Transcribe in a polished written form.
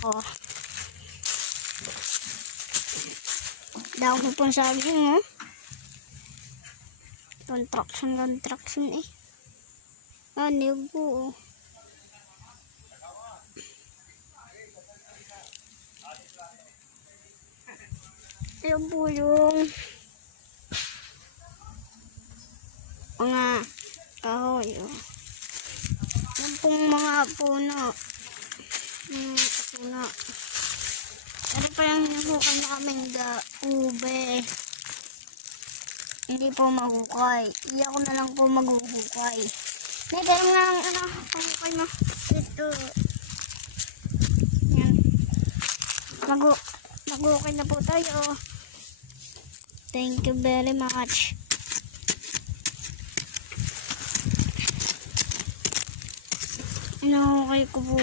Oh. Dahon po pong saging, oh. Contraction eh. Niyog po, oh. Ayan po yung mga kahoy, oh. Ayan pong mga puno. Puno. Ano pa yung hinuhukan namin ube. Hindi po mahukay. Hindi ako na lang po maghuhukay. May ganun nga ang pahukay mo. Ito. Yan. Maghukay na po tayo. Thank you very much. Hinahukay ko po.